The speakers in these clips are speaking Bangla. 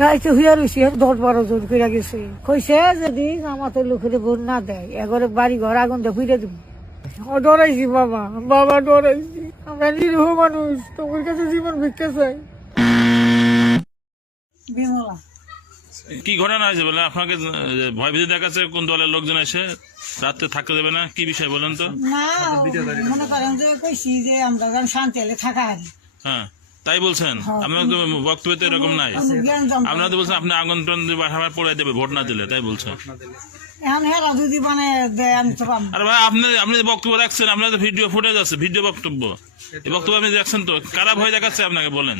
রাইতে হুইয়া রয়েছে 10-12 জন করে গেছে, কইছে যদি আমাদের লোকের ভোট না দেয় এগরে বাড়ি ঘর আগুন দিয়ে ফিরে দিব। ডরাইছি বাবা, বাবা ডরাইছি, আমরা নিরীহ মানুষ, তোমার কাছে জীবন ভিক্ষা চাই। বিমলা, কি ঘটনা হয়েছে বলে আপনাকে ভয় ভীতি দেখাচ্ছে? কোন দলের লোকজন এসে রাত্রে থাকতে দেবে না, কি বিষয় বলেন তো? না মনে করেন যে কইছি যে আমরা শান্তি হলে থাকা হারি। হ্যাঁ তাই বলছেন? আপনার তো বক্তব্য তো এরকম নাই। আপনারা তো বলছেন আপনি আগুন টন বাসা পড়াই দেবে ভোট না দিলে, তাই বলছেন? এখন হেরা যদি মানে দেয় আমি তো পাবো। আরে ভাই আপনি যে বক্তব্য রাখছেন, আপনার তো ভিডিও ফুটেজ আছে, ভিডিও বক্তব্য, এই বক্তব্য আপনি রাখছেন তো, কারা ভয় দেখাচ্ছে আপনাকে বলেন?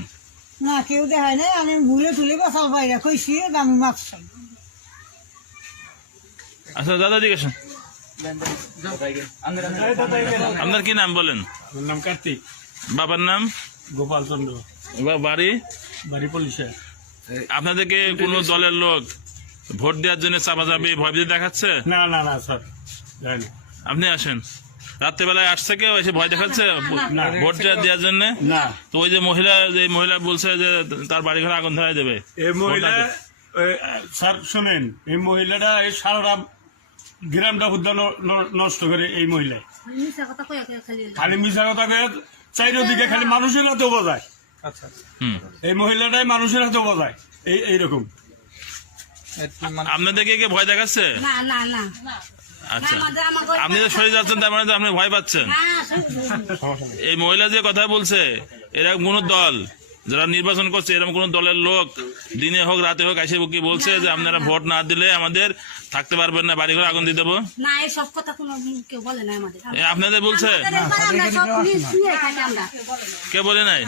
না কেউ দেখায় নাই, আমি ভুলে টুলে বাসাল বাইরে কইছি আমি মাছ চাই। আচ্ছা দাদা জিজ্ঞেস, আপনার কি নাম বলেন? নাম কার্তিক। বাবার নাম? গোপাল চন্দ্র। বাড়ি? বাড়ি পুলিশে। আপনাদেরকে কোন দলের লোক ভোট দেওয়ার জন্য চাপাচাপি ভয় ভীতি দেখাচ্ছে? না না না স্যার, জানি। আপনি আসেন রাত্রেবেলায় আসছে কেউ এসে ভয় দেখাচ্ছে ভোট দেওয়ার জন্য? না। তো ওই যে মহিলা বলছে যে তার বাড়ি ঘরে আগুন ধরাই দেবে, এই মহিলা স্যার শোনেন, এই মহিলাটা এই সারা গ্রামটা উদ্যান নষ্ট করে। এই মহিলা খালি মিশা কথা কয়ে চারিদিকে খালি মানুষের হাতে বোঝায়। এই মহিলাটাই মানুষের হাতে বোঝায় এইরকম। আপনাদেরকে কে ভয় দেখাচ্ছে? আচ্ছা, আপনি তো সরে যাচ্ছেন, তার মানে আপনি ভয় পাচ্ছেন। এই মহিলা যে কথা বলছে, এরকম কোন দল যারা নির্বাচন করছে, এরকম কোন দলের লোক দিনে হোক রাতে হোক এসে কি বলছে যে আপনারা ভোট না দিলে আমাদের থাকতে পারবেন না, বাড়ি ঘরে আগুন দিয়ে দেবো? না, এই সব কথা কোনো কেউ বলে না আমাদের। আপনাদের বলছে? কে বলে নাই?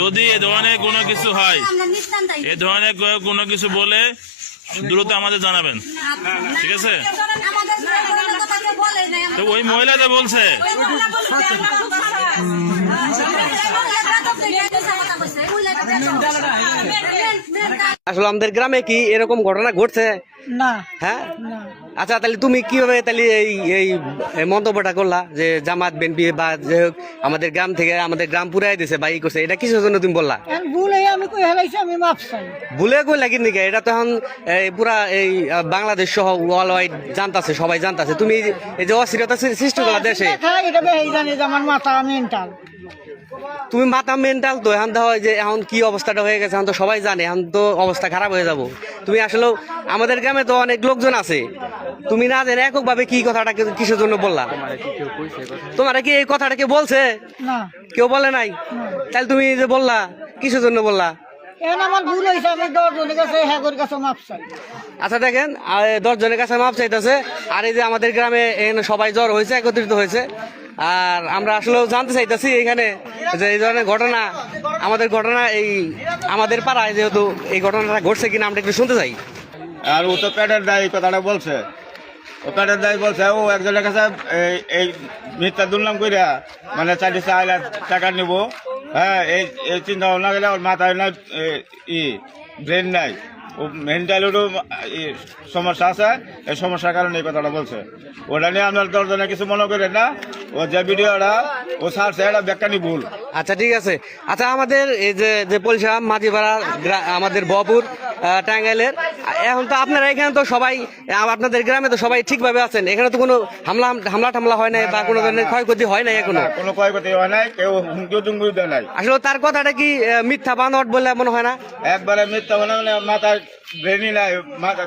যদি এ ধরনের কোনো কিছু হয়, এ ধরনের কোনো কিছু বলে দ্রুত আমাদের জানাবেন, ঠিক আছে? তো ওই মহিলা তো বলছে। আসলে আমাদের গ্রামে কি এরকম ঘটনা ঘটছে? না। হ্যাঁ, আচ্ছা তাহলে তুমি কিভাবে তাহলে এই মন্তব্যটা করলা যে জামাত বিএনপি বা যে হোক আমাদের গ্রাম থেকে আমাদের গ্রাম পুরাই দিছে বা ই করছে, এটা কিসের জন্য তুমি বললা? ভুলে আমি কই হেলাইছি, আমি মাপ চাই। ভুলে কই লাগি নাকি? এটা তো এখন পুরা এই বাংলাদেশ সহ ওয়ার্ল্ড ওয়াইড জানতাছে, সবাই জানতাছে তুমি এই যে অস্থিরতা সৃষ্টি করলা দেশে। আমার মাথা মেন্টাল। তুমি মাথা মেন্টাল তো এখন হয় যে এখন কি অবস্থাটা হয়ে গেছে, এখন তো সবাই জানে, এখন তো অবস্থা খারাপ হয়ে যাব। তুমি আসলে আমাদের গ্রামে তো অনেক লোকজন আছে, তুমি না জেনে এককভাবে কি কথাটা কিসের জন্য বললা? তোমার কি এই কথাটা কেউ বলছে? না, কেউ বলে নাই। তাহলে তুমি যে বললা কিসের জন্য বললা? আমার ভুল হয়েছে, আমি 10 জনের কাছে হ্যাগর কাছে মাপ চাই। আচ্ছা দেখেন, 10 জনের কাছে মাপ চাইতেছে, আর এই যে আমাদের গ্রামে সবাই জ্বর হয়েছে, একত্রিত হয়েছে, আর আমরা আসলে জানতে চাইতেছি এখানে যে এই ধরনের ঘটনা এই আমাদের পাড়ায় যেহেতু এই ঘটনাটা ঘটছে কিনা আমরা একটু শুনতে চাই। আর ও তো পেটের দায়ী কথাটা বলছে, ও পেটের দায়ী বলছে। ও একজনের কাছে এই মিথ্যা দুর্নাম করিয়া মানে 4 লাখ টাকা নিব। হ্যাঁ, এই চিন্তা ভাবনা গেলে ওর মাথায় নাই, ব্রেন নাই, ও মেন্টালিরও সমস্যা আছে। এই সমস্যার কারণে এই কথাটা বলছে। ওটা নিয়ে আপনার 10 জনে কিছু মনে করেন না। ও যে ভিডিওটা ও ছাড়ছে এটা ব্যাখ্যানি ভুল। আচ্ছা ঠিক আছে। আচ্ছা আমাদের এই যে পলশা মাঝিপাড়া আমাদের বপুর টাঙ্গাইলের, এখন তো আপনারা এখানে তো সবাই আপনাদের গ্রামে তো সবাই ঠিকভাবে আছেন, এখানে তো কোনো হামলা টামলা হয় নাই বা কোনো ধরনের ক্ষয়ক্ষতি হয় নাই? এখনো কোনো ক্ষয়ক্ষতি হয় নাই, কেউ হুমকিও টুমকিও দেয় নাই। আসলে তার কথাটা কি মিথ্যা বানোয়াট বলে মনে হয় না? একবারে মিথ্যা মানে মাথায় ব্রেনই নাই, মাথা